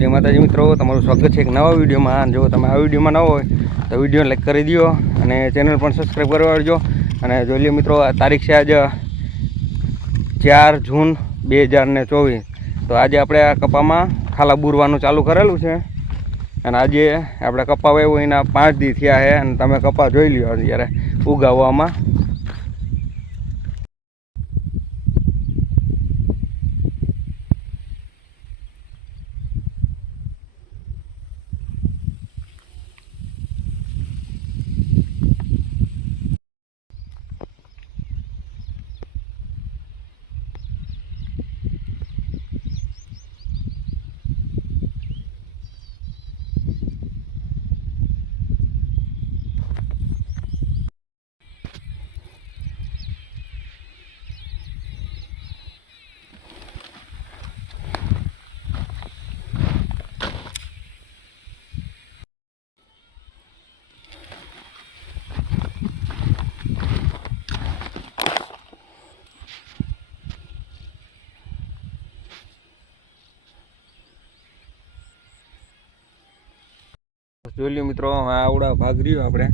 જય માતાજી મિત્રો, તમારું સ્વાગત છે એક નવા વિડીયોમાં. જો તમે આ વિડીયોમાં ન હોય, તો વીડિયો લાઈક કરી દો અને ચેનલ પણ સબસ્ક્રાઈબ કરવા આવજો. અને જોઈ લ્યો મિત્રો, આ તારીખ છે આજે ચાર જૂન બે હજાર ને ચોવીસ. તો આજે આપણે આ કપામાં ખાલા બૂરવાનું ચાલુ કરેલું છે. અને આજે આપણે કપા વાવ્યો એના પાંચ દી થયા છે. અને તમે કપા જોઈ લ્યો અત્યારે ઉગાવવામાં. જોઈ લ્યો મિત્રો આવડા ભાગ રહ્યો આપણે.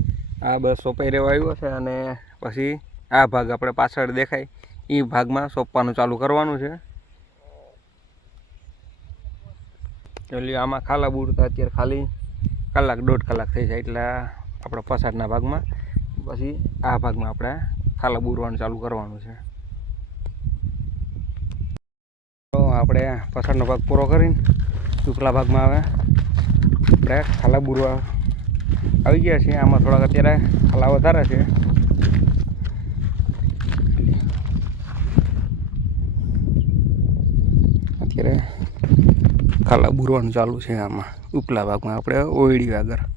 આ બસ સોંપાઈ રહેવા આવ્યો છે અને પછી આ ભાગ આપણે પાછળ દેખાય. એ ભાગમાં સોંપવાનું ચાલુ કરવાનું છે. જોઈ આમાં ખાલા બુડતા અત્યારે ખાલી કલાક, દોઢ કલાક થઈ જાય એટલે આપણે પછાડના ભાગમાં. પછી આ ભાગમાં આપણે ખાલા બુરવાનું ચાલુ કરવાનું છે. આપણે પછાડનો ભાગ પૂરો કરીને ઉપલા ભાગમાં આવે. આપણે ખાલા બુરવા આવી ગયા છીએ. આમાં થોડાક અત્યારે ખાલા વધારે છે. અત્યારે ખાલા બુરવાનું ચાલુ છે આમાં. ઉપલા ભાગમાં આપણે ઓયડી આગળ.